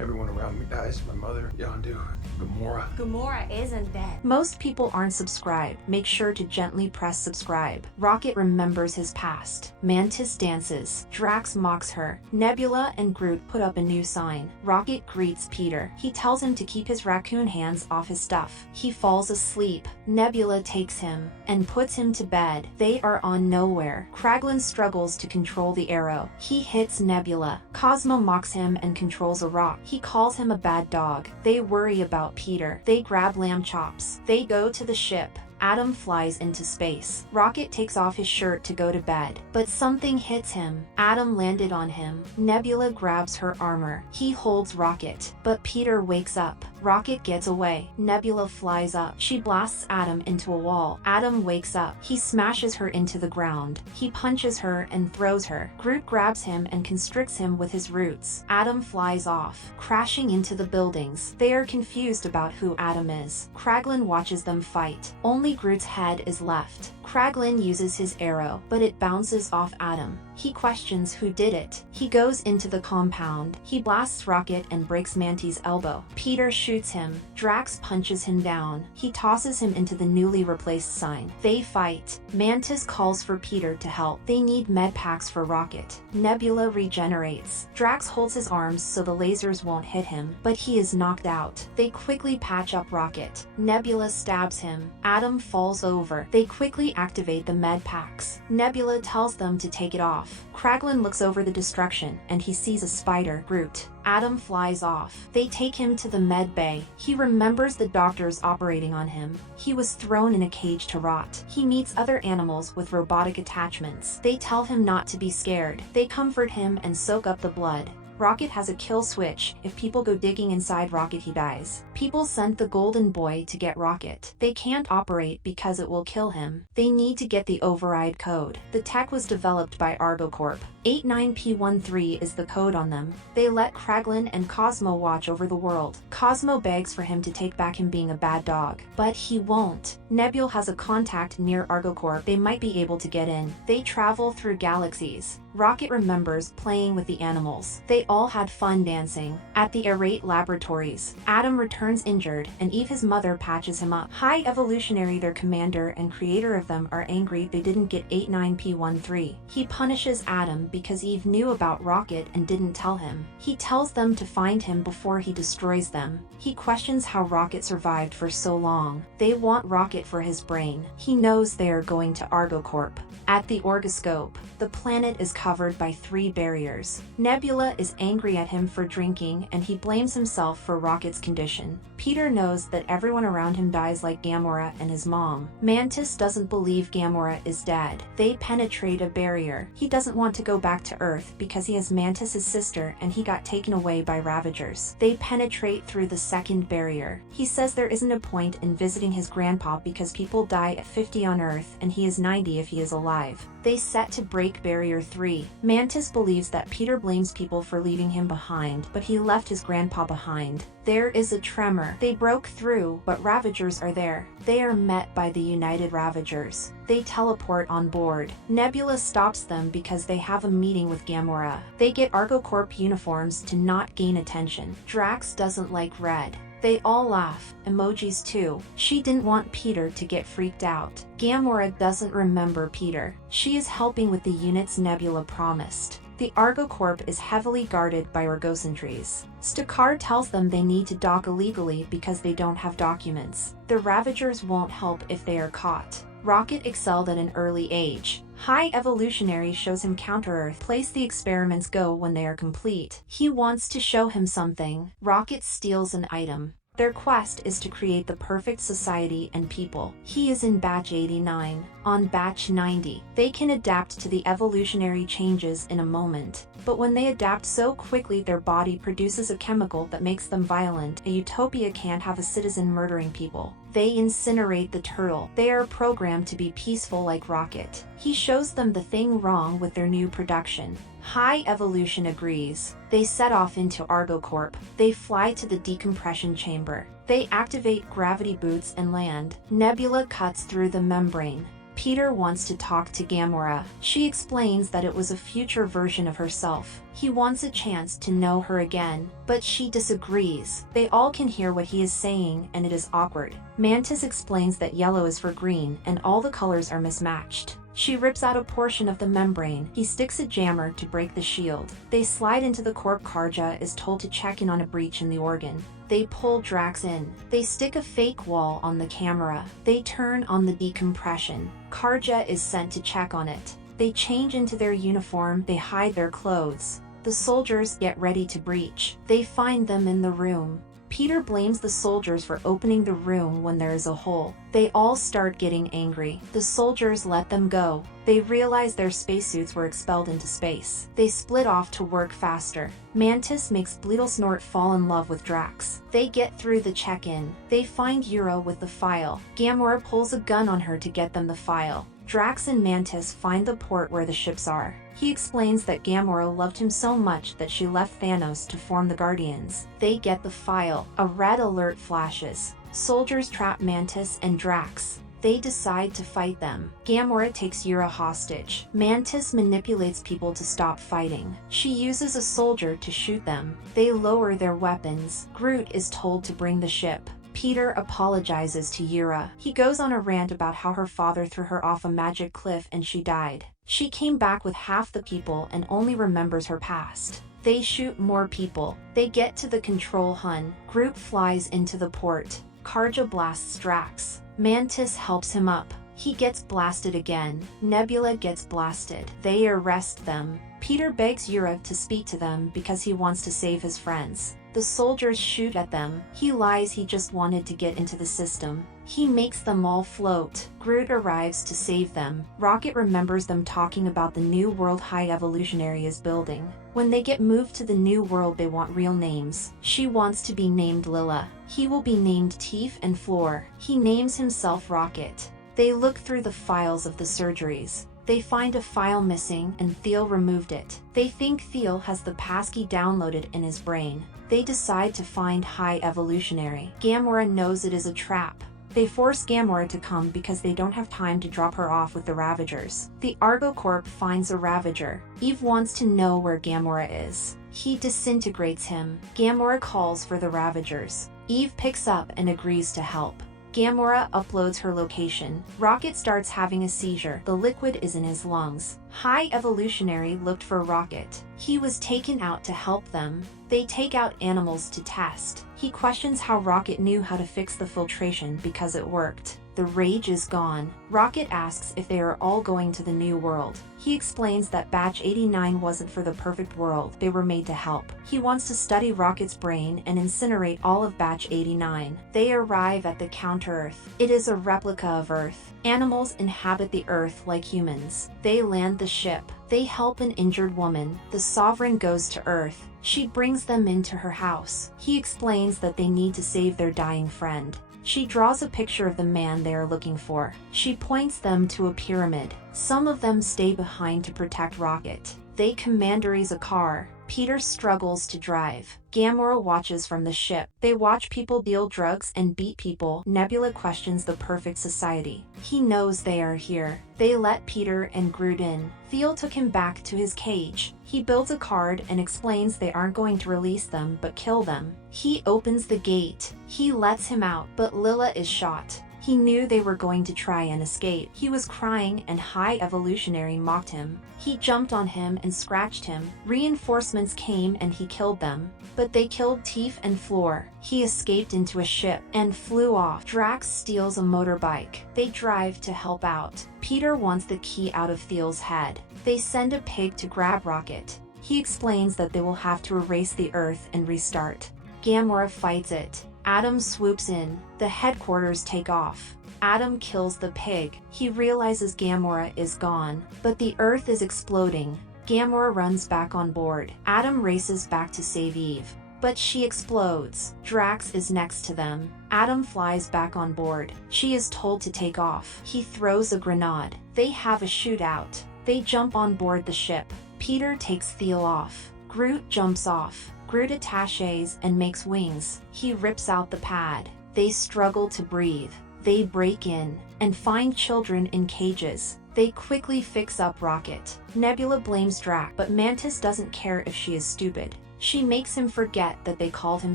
Everyone around me dies. My mother, Yondu, Gamora. Gamora isn't dead. Most people aren't subscribed. Make sure to gently press subscribe. Rocket remembers his past. Mantis dances. Drax mocks her. Nebula and Groot put up a new sign. Rocket greets Peter. He tells him to keep his raccoon hands off his stuff. He falls asleep. Nebula takes him and puts him to bed. They are on nowhere. Kraglin struggles to control the arrow. He hits Nebula. Cosmo mocks him and controls a rock. He calls him a bad dog. They worry about Peter. They grab lamb chops. They go to the ship. Adam flies into space. Rocket takes off his shirt to go to bed, but something hits him. Adam landed on him. Nebula grabs her armor. He holds Rocket, but Peter wakes up. Rocket gets away. Nebula flies up. She blasts Adam into a wall. Adam wakes up. He smashes her into the ground. He punches her and throws her. Groot grabs him and constricts him with his roots. Adam flies off, crashing into the buildings. They are confused about who Adam is. Kraglin watches them fight. Only Groot's head is left. Kraglin uses his arrow, but it bounces off Adam. He questions who did it. He goes into the compound. He blasts Rocket and breaks Mantis' elbow. Peter shoots him. Drax punches him down. He tosses him into the newly replaced sign. They fight. Mantis calls for Peter to help. They need med packs for Rocket. Nebula regenerates. Drax holds his arms so the lasers won't hit him, but he is knocked out. They quickly patch up Rocket. Nebula stabs him. Adam falls over. They quickly activate the med packs. Nebula tells them to take it off. Kraglin looks over the destruction and he sees a spider, Groot. Adam flies off. They take him to the med bay. He remembers the doctors operating on him. He was thrown in a cage to rot. He meets other animals with robotic attachments. They tell him not to be scared. They comfort him and soak up the blood. Rocket has a kill switch. If people go digging inside Rocket, he dies. People sent the Golden Boy to get Rocket. They can't operate because it will kill him. They need to get the override code. The tech was developed by ArgoCorp. 89P13 is the code on them. They let Kraglin and Cosmo watch over the world. Cosmo begs for him to take back him being a bad dog, but he won't. Nebula has a contact near ArgoCorp. They might be able to get in. They travel through galaxies. Rocket remembers playing with the animals. They all had fun dancing. At the Arate Laboratories, Adam returns injured, and Eve, his mother, patches him up. High Evolutionary, their commander and creator of them, are angry they didn't get 89P13. He punishes Adam because Eve knew about Rocket and didn't tell him. He tells them to find him before he destroys them. He questions how Rocket survived for so long. They want Rocket for his brain. He knows they are going to ArgoCorp. At the Orgoscope, the planet is covered by 3 barriers. Nebula is angry at him for drinking and he blames himself for Rocket's condition. Peter knows that everyone around him dies like Gamora and his mom. Mantis doesn't believe Gamora is dead. They penetrate a barrier. He doesn't want to go back to Earth because he has Mantis' sister and he got taken away by Ravagers. They penetrate through the second barrier. He says there isn't a point in visiting his grandpa because people die at 50 on Earth and he is 90 if he is alive. They set to break barrier 3. Mantis believes that Peter blames people for leaving him behind, but he left his grandpa behind. There is a tremor. They broke through, but Ravagers are there. They are met by the United Ravagers. They teleport on board. Nebula stops them because they have a meeting with Gamora. They get ArgoCorp uniforms to not gain attention. Drax doesn't like red. They all laugh, emojis too. She didn't want Peter to get freaked out. Gamora doesn't remember Peter. She is helping with the units Nebula promised. The ArgoCorp is heavily guarded by Orgosentries. Stakar tells them they need to dock illegally because they don't have documents. The Ravagers won't help if they are caught. Rocket excelled at an early age. High Evolutionary shows him Counter-Earth. Place the experiments go when they are complete. He wants to show him something. Rocket steals an item. Their quest is to create the perfect society and people. He is in batch 89. On batch 90, they can adapt to the evolutionary changes in a moment. But when they adapt so quickly, their body produces a chemical that makes them violent. A utopia can't have a citizen murdering people. They incinerate the turtle. They are programmed to be peaceful like Rocket. He shows them the thing wrong with their new production. High Evolution agrees. They set off into ArgoCorp. They fly to the decompression chamber. They activate gravity boots and land. Nebula cuts through the membrane. Peter wants to talk to Gamora. She explains that it was a future version of herself. He wants a chance to know her again, but she disagrees. They all can hear what he is saying, and it is awkward. Mantis explains that yellow is for green, and all the colors are mismatched. She rips out a portion of the membrane. He sticks a jammer to break the shield. They slide into the corp. Karja is told to check in on a breach in the organ. They pull Drax in. They stick a fake wall on the camera. They turn on the decompression. Karja is sent to check on it. They change into their uniform. They hide their clothes. The soldiers get ready to breach. They find them in the room. Peter blames the soldiers for opening the room when there is a hole. They all start getting angry. The soldiers let them go. They realize their spacesuits were expelled into space. They split off to work faster. Mantis makes Bleedlesnort fall in love with Drax. They get through the check-in. They find Yura with the file. Gamora pulls a gun on her to get them the file. Drax and Mantis find the port where the ships are. He explains that Gamora loved him so much that she left Thanos to form the Guardians. They get the file. A red alert flashes. Soldiers trap Mantis and Drax. They decide to fight them. Gamora takes Yura hostage. Mantis manipulates people to stop fighting. She uses a soldier to shoot them. They lower their weapons. Groot is told to bring the ship. Peter apologizes to Yura. He goes on a rant about how her father threw her off a magic cliff and she died. She came back with half the people and only remembers her past. They shoot more people. They get to the control hun. Groot flies into the port. Karja blasts Drax. Mantis helps him up. He gets blasted again. Nebula gets blasted. They arrest them. Peter begs Yura to speak to them because he wants to save his friends. The soldiers shoot at them. He lies he just wanted to get into the system. He makes them all float. Groot arrives to save them. Rocket remembers them talking about the new world High Evolutionary is building. When they get moved to the new world, they want real names. She wants to be named Lilla. He will be named Teef and Floor. He names himself Rocket. They look through the files of the surgeries. They find a file missing and Theo removed it. They think Theo has the passkey downloaded in his brain. They decide to find High Evolutionary. Gamora knows it is a trap. They force Gamora to come because they don't have time to drop her off with the Ravagers. The Argo Corp finds a Ravager. Eve wants to know where Gamora is. He disintegrates him. Gamora calls for the Ravagers. Eve picks up and agrees to help. Gamora uploads her location. Rocket starts having a seizure. The liquid is in his lungs. High Evolutionary looked for Rocket. He was taken out to help them. They take out animals to test. He questions how Rocket knew how to fix the filtration because it worked. The rage is gone. Rocket asks if they are all going to the new world. He explains that Batch 89 wasn't for the perfect world, they were made to help. He wants to study Rocket's brain and incinerate all of Batch 89. They arrive at the Counter-Earth. It is a replica of Earth. Animals inhabit the Earth like humans. They land the ship. They help an injured woman. The Sovereign goes to Earth. She brings them into her house. He explains that they need to save their dying friend. She draws a picture of the man they are looking for. She points them to a pyramid. Some of them stay behind to protect Rocket. They commanderize a car. Peter struggles to drive. Gamora watches from the ship. They watch people deal drugs and beat people. Nebula questions the perfect society. He knows they are here. They let Peter and Groot in. Theo took him back to his cage. He builds a card and explains they aren't going to release them but kill them. He opens the gate. He lets him out, but Lilla is shot. He knew they were going to try and escape. He was crying and High Evolutionary mocked him. He jumped on him and scratched him. Reinforcements came and he killed them. But they killed Teef and Floor. He escaped into a ship and flew off. Drax steals a motorbike. They drive to help out. Peter wants the key out of Theo's head. They send a pig to grab Rocket. He explains that they will have to erase the Earth and restart. Gamora fights it. Adam swoops in. The headquarters take off. Adam kills the pig. He realizes Gamora is gone, but the Earth is exploding. Gamora runs back on board. Adam races back to save Eve, but she explodes. Drax is next to them. Adam flies back on board. She is told to take off. He throws a grenade. They have a shootout. They jump on board the ship. Peter takes Theo off. Groot jumps off. Groot attaches and makes wings. He rips out the pad. They struggle to breathe. They break in and find children in cages. They quickly fix up Rocket. Nebula blames Drax, but Mantis doesn't care if she is stupid. She makes him forget that they called him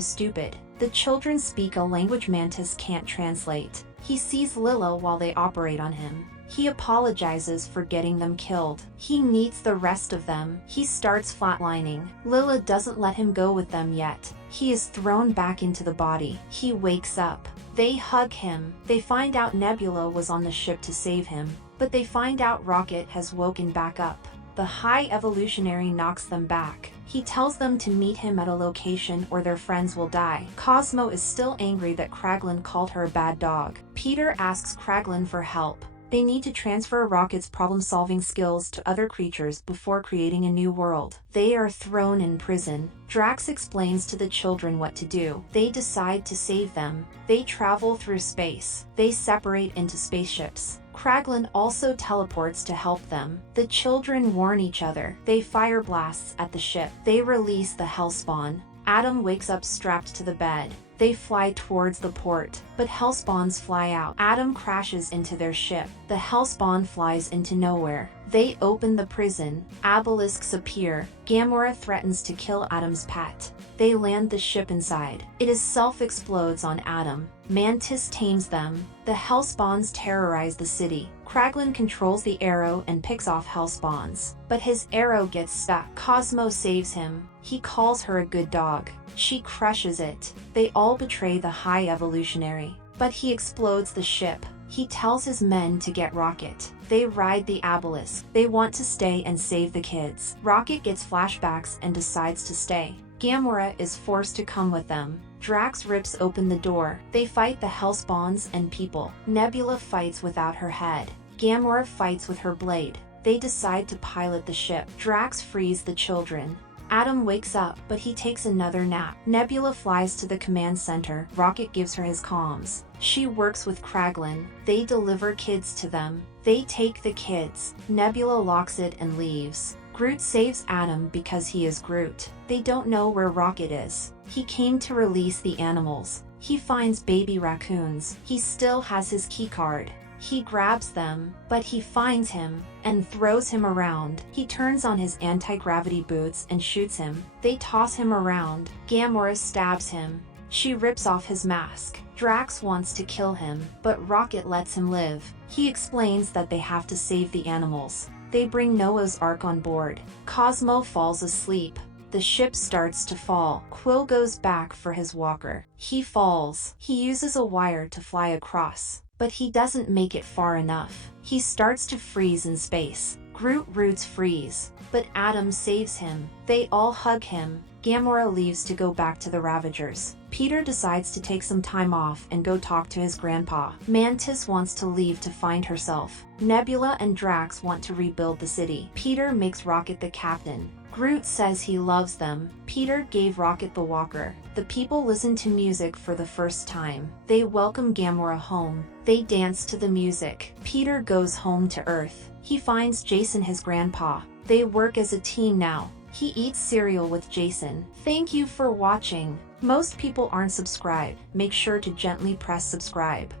stupid. The children speak a language Mantis can't translate. He sees Lila while they operate on him. He apologizes for getting them killed. He meets the rest of them. He starts flatlining. Lila doesn't let him go with them yet. He is thrown back into the body. He wakes up. They hug him. They find out Nebula was on the ship to save him, but they find out Rocket has woken back up. The High Evolutionary knocks them back. He tells them to meet him at a location or their friends will die. Cosmo is still angry that Kraglin called her a bad dog. Peter asks Kraglin for help. They need to transfer Rocket's problem-solving skills to other creatures before creating a new world. They are thrown in prison. Drax explains to the children what to do. They decide to save them. They travel through space. They separate into spaceships. Kraglin also teleports to help them. The children warn each other. They fire blasts at the ship. They release the Hellspawn. Adam wakes up strapped to the bed. They fly towards the port, but Hellspawns fly out. Adam crashes into their ship. The Hellspawn flies into nowhere. They open the prison. Obelisks appear. Gamora threatens to kill Adam's pet. They land the ship inside. It self-explodes on Adam. Mantis tames them. The Hellspawns terrorize the city. Kraglin controls the arrow and picks off Hellspawns, but his arrow gets stuck. Cosmo saves him. He calls her a good dog. She crushes it. They all betray the High Evolutionary, but he explodes the ship. He tells his men to get Rocket. They ride the obelisk. They want to stay and save the kids. Rocket gets flashbacks and decides to stay. Gamora is forced to come with them. Drax rips open the door. They fight the Hellspawns and people. Nebula fights without her head. Gamora fights with her blade. They decide to pilot the ship. Drax frees the children. Adam wakes up, but he takes another nap. Nebula flies to the command center. Rocket gives her his comms. She works with Kraglin. They deliver kids to them. They take the kids. Nebula locks it and leaves. Groot saves Adam because he is Groot. They don't know where Rocket is. He came to release the animals. He finds baby raccoons. He still has his keycard. He grabs them, but he finds him and throws him around. He turns on his anti-gravity boots and shoots him. They toss him around. Gamora stabs him. She rips off his mask. Drax wants to kill him, but Rocket lets him live. He explains that they have to save the animals. They bring Noah's Ark on board. Cosmo falls asleep. The ship starts to fall. Quill goes back for his walker. He falls. He uses a wire to fly across, but he doesn't make it far enough. He starts to freeze in space. Groot roots freeze, but Adam saves him. They all hug him. Gamora leaves to go back to the Ravagers. Peter decides to take some time off and go talk to his grandpa. Mantis wants to leave to find herself. Nebula and Drax want to rebuild the city. Peter makes Rocket the captain. Groot says he loves them. Peter gave Rocket the walker. The people listen to music for the first time. They welcome Gamora home. They dance to the music. Peter goes home to Earth. He finds Jason, his grandpa. They work as a team now. He eats cereal with Jason. Thank you for watching. Most people aren't subscribed. Make sure to gently press subscribe.